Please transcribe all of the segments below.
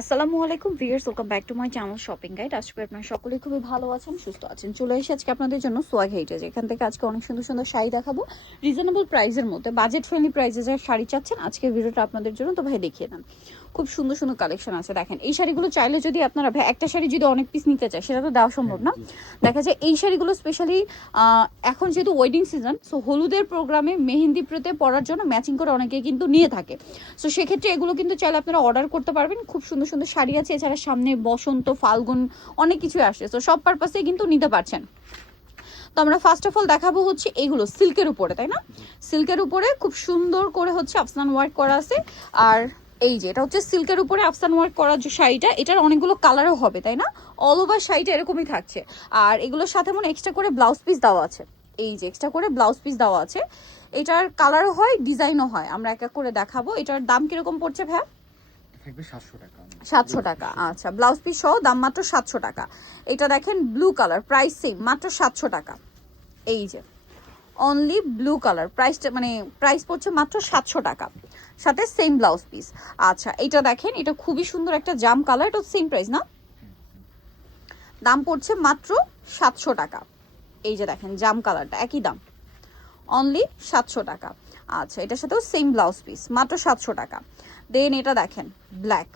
আসসালামু আলাইকুম viewers, welcome back to my channel shopping guide. আজকে আপনারা সকলেই খুবই ভালো আছেন, সুস্থ আছেন। চলে এসে আজকে আপনাদের জন্য সোয়াগ হেইটেজ, এখান থেকে আজকে অনেক সুন্দর সুন্দর শাড়ি দেখাবো রিজনেবল প্রাইসের মধ্যে, বাজেট ফ্রেন্ডলি প্রাইসে যে শাড়ি চাচ্ছেন আজকে ভিডিওটা আপনাদের জন্য। তো ভাই দেখিয়ে দেন, খুব সুন্দর সুন্দর কালেকশন আছে। দেখেন এই শাড়িগুলো চাইলে যদি আপনারা ভাই একটা শাড়ি যদি অনেক পিস নিতে চায় সেটা তো দেওয়া সম্ভব না। দেখা যায় এই শাড়িগুলো স্পেশালি এখন যেহেতু ওয়েডিং সিজন, সো হলুদের প্রোগ্রামে মেহেন্দি প্রেতে পরার জন্য ম্যাচিং করে অনেকে কিন্তু নিয়ে থাকে। সো সেক্ষেত্রে এগুলো কিন্তু চাইলে আপনারা অর্ডার করতে পারবেন। খুব সুন্দর সুন্দর শাড়ি আছে, এছাড়া সামনে বসন্ত ফাল্গুন অনেক কিছু আসে, তো সব পারপাসে কিন্তু নিতে পারছেন। তো আমরা ফার্স্ট অফ অল দেখাবো হচ্ছে এগুলো সিল্কের উপরে, তাই না? সিল্কের উপরে খুব সুন্দর করে হচ্ছে আফসান ওয়ার্ক করা আছে। আর এই যে এটা হচ্ছে সিল্কের উপরে আফসান ওয়ার্ক করা যে শাড়িটা, এটার অনেকগুলো কালারও হবে, তাই না? অল ওভার শাড়িটা এরকমই থাকছে। আর এগুলোর সাথে মনে এক্সট্রা করে ব্লাউজ পিস দেওয়া আছে। এই যে এক্সট্রা করে ব্লাউজ পিস দেওয়া আছে, এটার কালারও হয় ডিজাইনও হয়। আমরা এক এক করে দেখাবো। এটার দাম কিরকম পড়ছে ভাই? থাকবে 700 টাকা। 700 টাকা। আচ্ছা, ব্লাউজ পিস সহ দাম মাত্র 700 টাকা। এটা দেখেন ব্লু কালার, প্রাইস সেম, মাত্র 700 টাকা। এই যে অনলি ব্লু কালার, প্রাইসটা মানে প্রাইস পড়ছে মাত্র 700 টাকা, সাথে সেম ব্লাউজ পিস। আচ্ছা, এটা দেখেন, এটা খুবই সুন্দর একটা জাম কালার, এটা সেম প্রাইস না? দাম পড়ছে মাত্র 700 টাকা। এই যে দেখেন জাম কালারটা একই দাম, অনলি 700 টাকা। আচ্ছা, এটার সাথেও সেম ব্লাউজ পিস, মাত্র 700 টাকা। দেন এটা দেখেন ব্ল্যাক,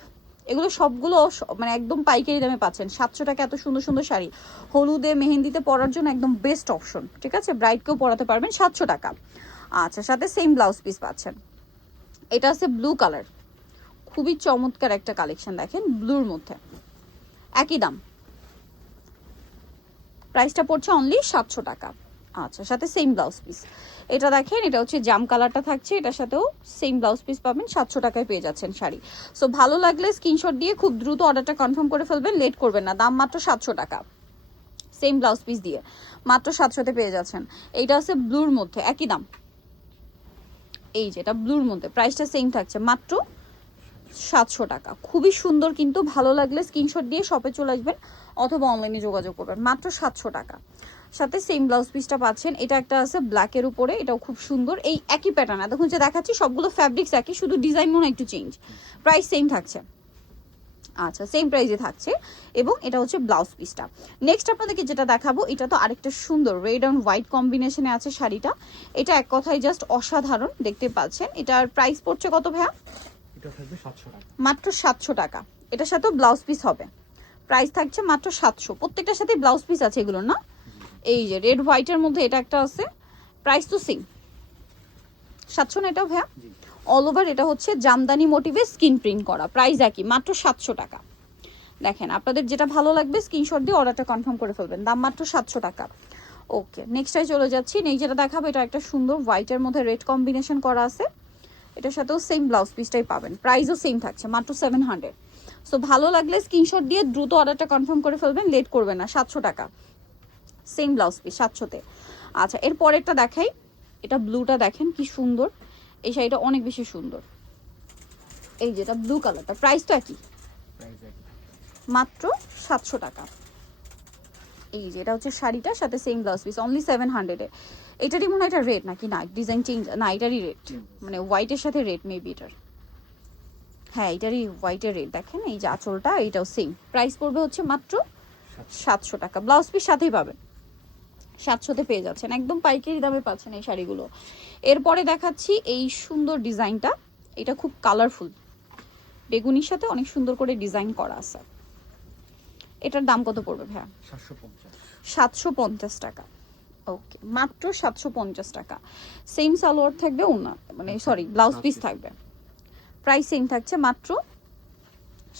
এগুলো সবগুলো মানে একদম পাইকারি দামে পাচ্ছেন 700 টাকা। এত সুন্দর সুন্দর শাড়ি হলুদে মেহেন্দিতে পরার জন্য একদম বেস্ট অপশন, ঠিক আছে? ব্রাইডকেও পরাতে পারবেন 700 টাকা। আচ্ছা, সাথে সেম ব্লাউজ পিস পাচ্ছেন। এটা আছে ব্লু কালার, খুবই চমৎকার একটা কালেকশন, দেখেন ব্লুর মধ্যে একই দাম, প্রাইসটা পড়ছে অনলি 700 টাকা। আচ্ছা, সাথে সেম ব্লাউজ পিস। এটা দেখেন, এটা হচ্ছে জাম কালারটা থাকছে, এটার সাথেও সেম ব্লাউজ পিস পাবেন, 700 টাকায় পেয়ে যাচ্ছেন শাড়ি। সো ভালো লাগলে স্ক্রিনশট দিয়ে খুব দ্রুত অর্ডারটা কনফার্ম করে ফেলবেন, লেট করবেন না। দাম মাত্র 700 টাকা, সেম ব্লাউজ পিস দিয়ে মাত্র 700তে পেয়ে যাচ্ছেন। এইটা আছে ব্লুর মধ্যে, একই দাম। এই যে এটা ব্লুর মধ্যে, প্রাইসটা সেম থাকছে, মাত্র 700 টাকা। খুবই সুন্দর, কিন্তু ভালো লাগলে স্ক্রিনশট দিয়ে শপে চলে আসবেন অথবা অনলাইনে যোগাযোগ করবেন, মাত্র 700 টাকা। সাথে সেম ব্লাউজ পিসটা পাচ্ছেন। এটা একটা আছে ব্ল্যাকের উপরে, এটাও খুব সুন্দর, এই একই প্যাটার্ন। দেখুন যে দেখাচ্ছি সবগুলো ফ্যাব্রিক্স একই, শুধু ডিজাইন মনে একটু চেঞ্জ, প্রাইস সেম থাকছে। আচ্ছা, সেম প্রাইসে থাকছে। এবং এটা হচ্ছে ব্লাউজ পিসটা। নেক্সট আপনাদেরকে যেটা দেখাবো, এটা তো আরেকটা সুন্দর রেড অ্যান্ড হোয়াইট কম্বিনেশনে আছে শাড়িটা। এটা এক কথায় জাস্ট অসাধারণ, দেখতে পাচ্ছেন। এটার প্রাইস পড়ছে কত ভাইয়া? এটা থাকবে 700 টাকা, মাত্র 700 টাকা। এটার সাথেও ব্লাউজ পিস হবে, প্রাইস থাকছে মাত্র 700। প্রত্যেকটার সাথে ব্লাউজ পিস আছে এগুলোর না? এই যে রেড হোয়াইটের মধ্যে এটা একটা আছে, প্রাইস তো সেম 700 না এটাও ভাইয়া? অল ওভার এটা হচ্ছে জামদানি মোটিভে স্কিন প্রিন্ট করা, প্রাইস একই, মাত্র 700 টাকা। দেখেন আপনাদের যেটা ভালো লাগবে স্ক্রিনশট দিয়ে অর্ডারটা কনফার্ম করে ফেলবেন, দাম মাত্র 700 টাকা। ওকে, নেক্সটটাই চলে যাচ্ছি। নেক্সট যেটা দেখাবো, এটা একটা সুন্দর হোয়াইটের মধ্যে রেড কম্বিনেশন করা আছে, এটার সাথেও সেম ব্লাউজ পিসটাই পাবেন, প্রাইসও সেম থাকছে, মাত্র 700। সো ভালো লাগলে স্ক্রিনশট দিয়ে দ্রুত অর্ডারটা কনফার্ম করে ফেলবেন, লেট করবেন না। 700 টাকা, সেম ব্লাউজ পিস 700-তে। আচ্ছা, এর পরেরটা দেখাই। এটা ব্লুটা দেখেন কি সুন্দর, এই শাড়িটা অনেক বেশি সুন্দর। এই যেটা ব্লু কালারটা, প্রাইস তো একই, প্রাইস একই। মাত্র 700 টাকা। এই যে এটা হচ্ছে শাড়িটার সাথে সেম ব্লাউজ পিস, অনলি 700-এ। এটারই মনে হয় এটা রেড নাকি না, ডিজাইন চেঞ্জ না, এটারই রেড, মানে হোয়াইটের সাথে রেড মেবি এটার। হ্যাঁ, এটারই হোয়াইটের রেড। দেখেন এই যে আঁচলটা, এইটাও সেম, প্রাইস পড়বে হচ্ছে মাত্র 700 টাকা। ব্লাউজ পিস সাথেই পাবেন, 700-তে পেয়ে যাচ্ছেন, একদম পাইকারি দামে পাচ্ছেন এই শাড়িগুলো। এরপরে দেখাচ্ছি এই সুন্দর ডিজাইনটা, এটা খুব কালারফুল, বেগুনির সাথে অনেক সুন্দর করে ডিজাইন করা আছে। এটার দাম কত পড়বে ভাইয়া? 750। 750 টাকা। ওকে, মাত্র 750 টাকা। সেম সালোয়ার থাকবে, ওনা মানে সরি ব্লাউজ পিস থাকবে, প্রাইস সেম থাকছে, মাত্র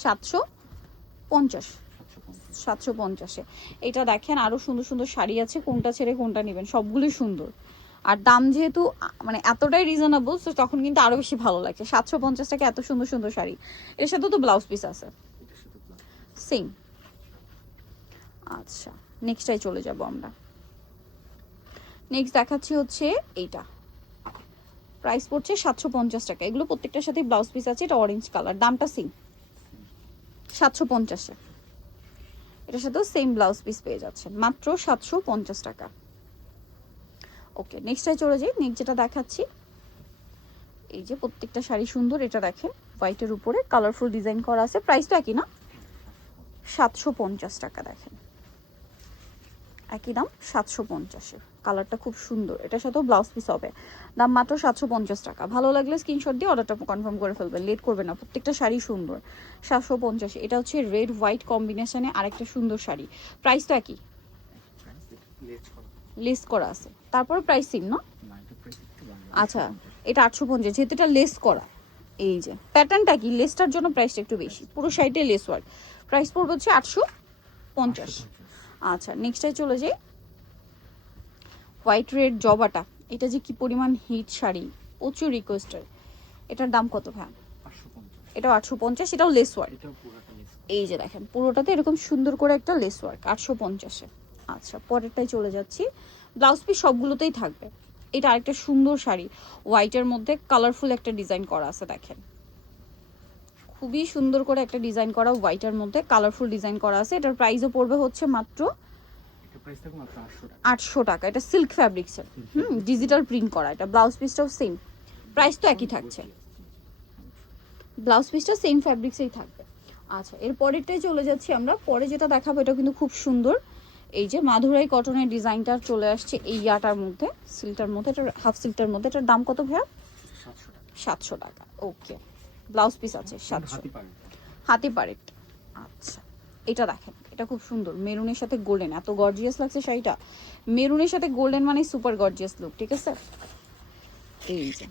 750। 750-এ। এটা দেখেন আরো সুন্দর সুন্দর শাড়ি আছে, কোনটা ছেড়ে কোনটা নেবেন, সবগুলোই সুন্দর। আর দাম যেহেতু মানে এতটাই রিজনেবল, তো তখন কিন্তু আরো বেশি ভালো লাগছে। 750 টাকা এত সুন্দর সুন্দর শাড়ি, এর সাথে তো ব্লাউজ পিস আছে এটার সাথে ব্লাউজ। সেম। আচ্ছা, নেক্সটটাই চলে যাব আমরা। নেক্সট দেখাচ্ছি হচ্ছে এইটা, প্রাইস পড়ছে 750 টাকা। এগুলো প্রত্যেকটার সাথে ব্লাউজ পিস আছে, এটা অরেঞ্জ কালার, দামটা সেম 750-এ। এটার সাথেও সেম ব্লাউজ পিস পেয়ে যাচ্ছেন, মাত্র 750 টাকা। ওকে, নেক্সটটাই চলে যাই। নেক্সট যেটা দেখাচ্ছি, এই যে প্রত্যেকটা শাড়ি সুন্দর, এটা দেখেন হোয়াইটের উপরে কালারফুল ডিজাইন করা আছে, প্রাইসটা একই না? 750 টাকা। দেখেন একই দাম 750-এর, কালারটা খুব সুন্দর, এটার সাথেও ব্লাউজ পিস হবে, দাম মাত্র 750 টাকা। ভালো লাগলে স্ক্রিনশট দিয়ে অর্ডারটা কনফার্ম করে ফেলবেন, লেট করবেন না, প্রত্যেকটা শাড়ি সুন্দর। 750, এটা হচ্ছে রেড হোয়াইট কম্বিনেশনে আরেকটা সুন্দর শাড়ি, প্রাইসটা একই, লেস করা আছে, তারপরে প্রাইস সেম না? আচ্ছা এটা 850, যেহেতু এটা লেস করা, এই যে প্যাটার্নটা কি, লেসটার জন্য প্রাইসটা একটু বেশি, পুরো সাইডে লেস ওয়ার্ক, প্রাইস পড়বে হচ্ছে 850। আচ্ছা নেক্সটে চলে যাই, হোয়াইট রেড জবাটা, এটা যে কি পরিমাণ হিট শাড়ি, প্রচুর রিকোয়েস্টার, এটার দাম কত ভাই? এটাও 850, এটাও লেস ওয়ার্ক, এই যে দেখেন পুরোটাতে এরকম সুন্দর করে একটা লেস ওয়ার্ক 850-এ। আচ্ছা পরেরটাই চলে যাচ্ছি, ব্লাউজ পিস সবগুলোতেই থাকবে। এটা আরেকটা সুন্দর শাড়ি, হোয়াইটের মধ্যে কালারফুল একটা ডিজাইন করা আছে, দেখেন খুবই সুন্দর করে একটা ডিজাইন করা, হোয়াইটের মধ্যে কালারফুল ডিজাইন করা আছে, এটার প্রাইসও পড়বে হচ্ছে মাত্র 800 টাকা। এটা সিল্ক ফ্যাব্রিক্সের, ডিজিটাল প্রিন্ট করা, এটা ব্লাউজ পিসটাও সেম, প্রাইস তো একই থাকছে, ব্লাউজ পিসটা সেম ফ্যাব্রিক্সেই থাকবে। আচ্ছা এর পরেরটাই চলে যাচ্ছি আমরা, পরে যেটা দেখাবো এটা কিন্তু খুব সুন্দর, এই যে মাধুরাই কটনের ডিজাইনটা চলে আসছে এই ইয়াটার মধ্যে, সিল্কটার মধ্যে, এটা হাফ সিল্কটার মধ্যে, এটার দাম কত ভাইয়া? 700 টাকা। ওকে ব্লাউজ পিস আছে 700, হাতি পারেট। আচ্ছা এটা দেখেন, এটা খুব সুন্দর, মেরুনের সাথে গোল্ডেন, এত গর্জিয়াস লাগছে শাড়িটা, মেরুনের সাথে গোল্ডেন মানে সুপার গর্জিয়াস লুক, ঠিক আছে? এই যে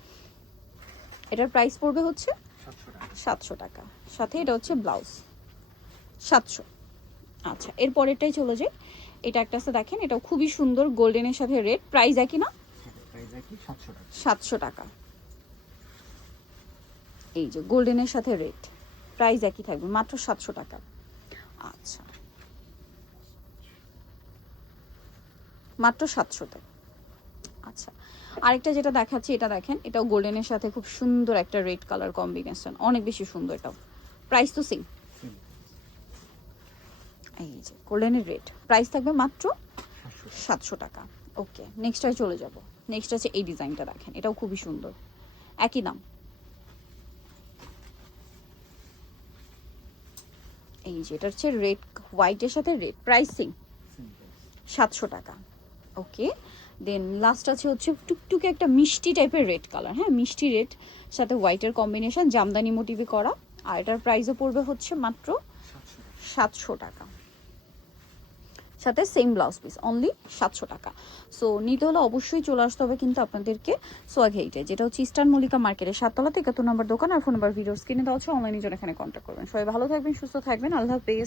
এটার প্রাইস পড়বে হচ্ছে 700 টাকা, সাথে এটা হচ্ছে ব্লাউজ 700। আচ্ছা এর পরেরটাই চলে যায়, এটা একটা আছে দেখেন, এটাও খুবই সুন্দর, গোল্ডেনের সাথে রেড, প্রাইস একই না? 700 টাকা। এই যে গোল্ডেনের সাথে রেড, প্রাইস একই থাকবে, মাত্র 700 টাকা। আচ্ছা মাত্র 700-তে। আচ্ছা আরেকটা যেটা দেখাচ্ছি, এটা দেখেন, এটাও গোল্ডেনের সাথে খুব সুন্দর একটা রেড কালার কম্বিনেশন, অনেক বেশি সুন্দর, এটাও প্রাইস তো সেম, এই যে গোল্ডেনের রেড, প্রাইস থাকবে মাত্র 700 টাকা। ওকে নেক্সটটায় চলে যাব, নেক্সট আছে এই ডিজাইনটা দেখেন, এটাও খুবই সুন্দর, একই দাম, এই যে এটা হচ্ছে রেড হোয়াইটের সাথে রেড, প্রাইস সেম 700 টাকা। ওকে দেন লাস্ট আছে হচ্ছে টুকটুকে একটা মিষ্টি টাইপের রেড কালার, হ্যাঁ মিষ্টি রেড সাথে হোয়াইটের কম্বিনেশন, জামদানি মোটিভে করা, আর এটার প্রাইসও পড়বে হচ্ছে মাত্র 700 টাকা, সাথে সেম ব্লাউজ পিস, অনলি 700 টাকা। সো নিতে হলে অবশ্যই চলে আসতে হবে কিন্তু আপনাদেরকে সোয়াগ হেইটে, যেটা হচ্ছে ইস্টার্ন মল্লিকা মার্কেটের 7তলা 73 নম্বর দোকান, আর ফোন নাম্বার ভিডিও স্ক্রিনে দেওয়া হচ্ছে, অনলাইনে জন্য এখানে কন্ট্যাক্ট করবেন। সবাই ভালো থাকবেন, সুস্থ থাকবেন, আল্লাহ হাফেজ।